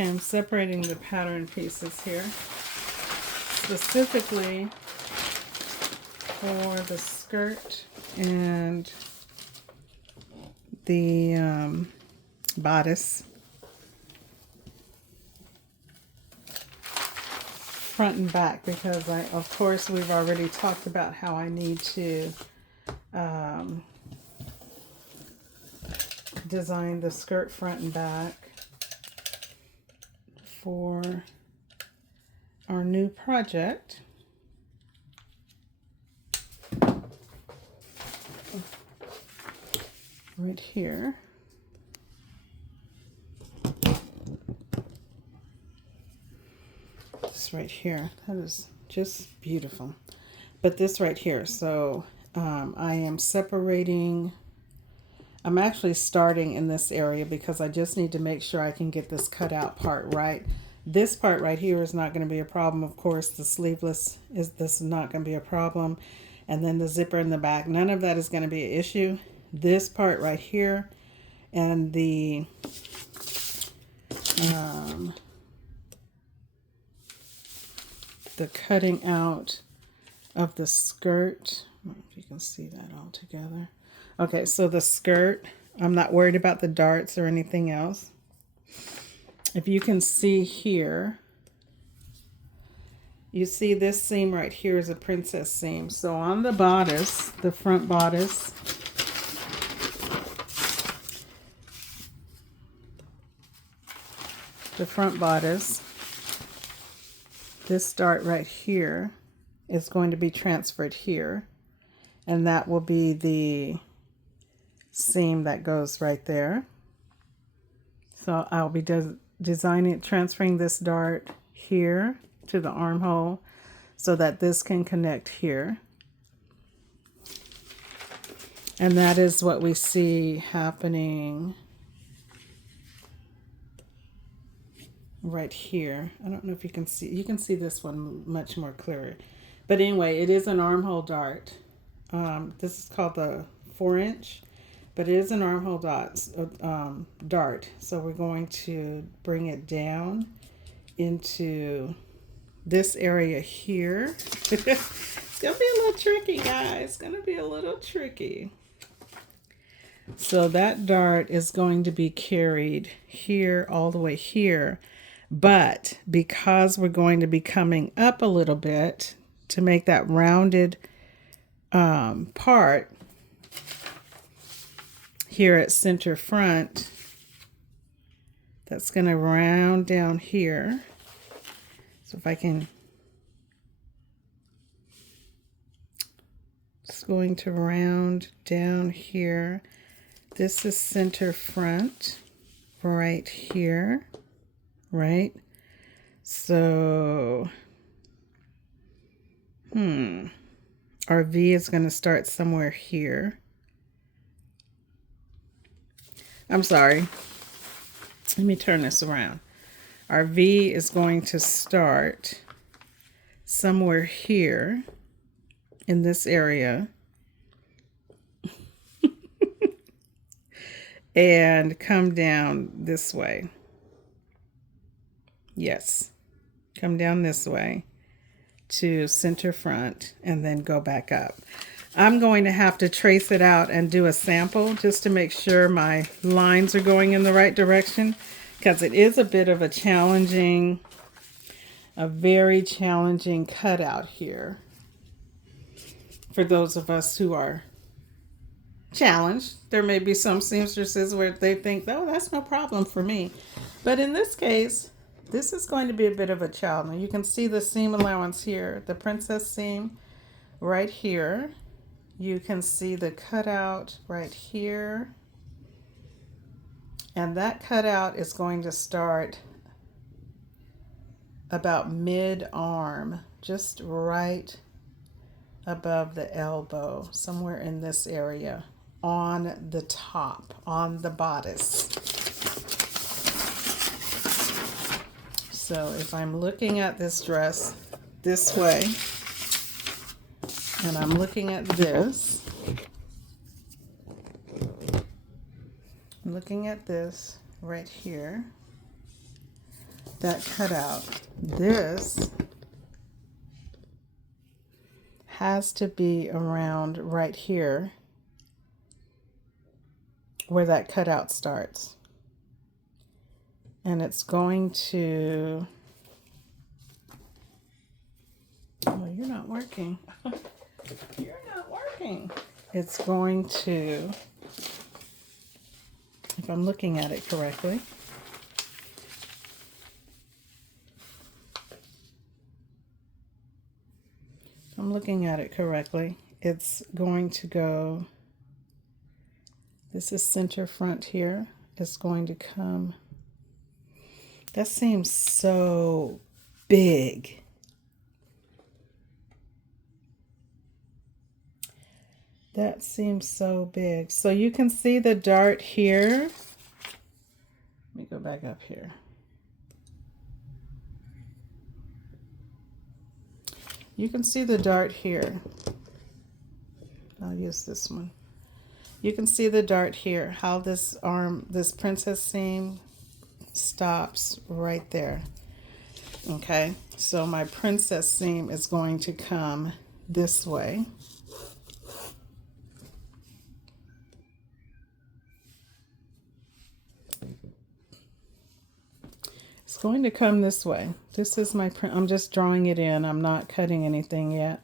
Okay, I'm separating the pattern pieces here, specifically for the skirt and the bodice, front and back, because of course we've already talked about how I need to design the skirt front and back for our new project. Right here. This right here, that is just beautiful. But this right here, so I am separating. I'm actually starting in this area because I just need to make sure I can get this cutout part right. This part right here is not going to be a problem. Of course, the sleeveless is not going to be a problem. And then the zipper in the back, none of that is going to be an issue. This part right here and the cutting out of the skirt. I don't know if you can see that all together. Okay, so the skirt, I'm not worried about the darts or anything else. If you can see here, you see this seam right here is a princess seam. So on the bodice, the front bodice, this dart right here is going to be transferred here, and that will be the seam that goes right there. So I'll be transferring this dart here to the armhole so that this can connect here. And that is what we see happening right here. I don't know if you can see this one much more clearer. But anyway, it is an armhole dart. This is called the 4-inch, but it is an armhole dart. So we're going to bring it down into this area here. It's going to be a little tricky, guys. It's going to be a little tricky. So that dart is going to be carried here all the way here. But because we're going to be coming up a little bit to make that rounded part here at center front, that's going to round down here. So if I can, it's going to round down here. This is center front right here, right? So, our V is going to start somewhere here. I'm sorry. Let me turn this around. Our V is going to start somewhere here in this area and come down this way. Yes, come down this way to center front and then go back up. I'm going to have to trace it out and do a sample just to make sure my lines are going in the right direction, because it is a bit of a very challenging cutout here for those of us who are challenged. There may be some seamstresses where they think, oh, that's no problem for me. But in this case, this is going to be a bit of a challenge. You can see the seam allowance here, the princess seam right here. You can see the cutout right here. And that cutout is going to start about mid-arm, just right above the elbow, somewhere in this area, on the top, on the bodice. So if I'm looking at this dress this way, and I'm looking at this, I'm looking at this right here, that cutout. This has to be around right here where that cutout starts. And it's going to, oh, you're not working. You're not working. It's going to, if I'm looking at it correctly, it's going to go, this is center front here. It's going to come, that seems so big. That seems so big. So you can see the dart here. Let me go back up here. You can see the dart here. I'll use this one. You can see the dart here, how this arm, this princess seam stops right there. Okay, so my princess seam is going to come this way. It's going to come this way. This is my print. I'm just drawing it in. I'm not cutting anything yet.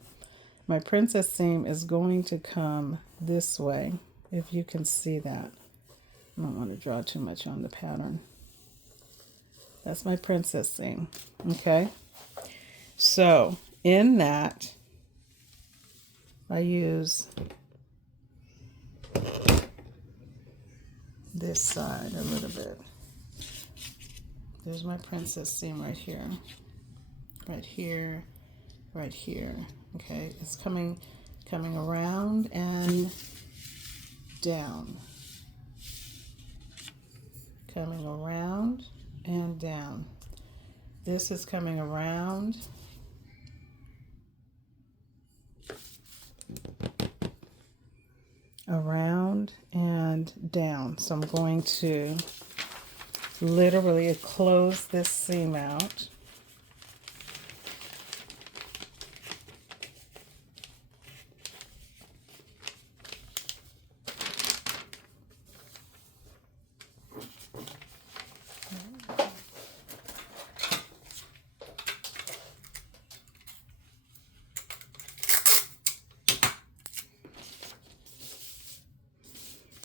My princess seam is going to come this way, if you can see that. I don't want to draw too much on the pattern. That's my princess seam. Okay. So in that, I use this side a little bit. There's my princess seam right here, right here, right here. Okay, it's coming around and down, coming around and down. This is coming around and down. So I'm going to literally close this seam out.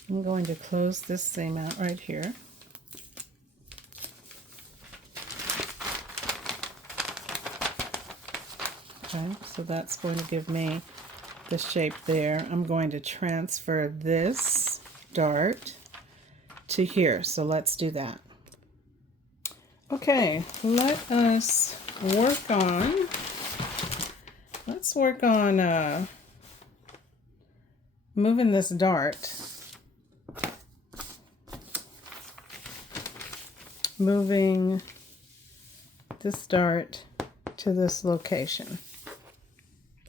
I'm going to close this seam out right here. Okay, so that's going to give me the shape there. I'm going to transfer this dart to here. So let's do that. Okay, let's work on moving this dart. Moving this dart to this location.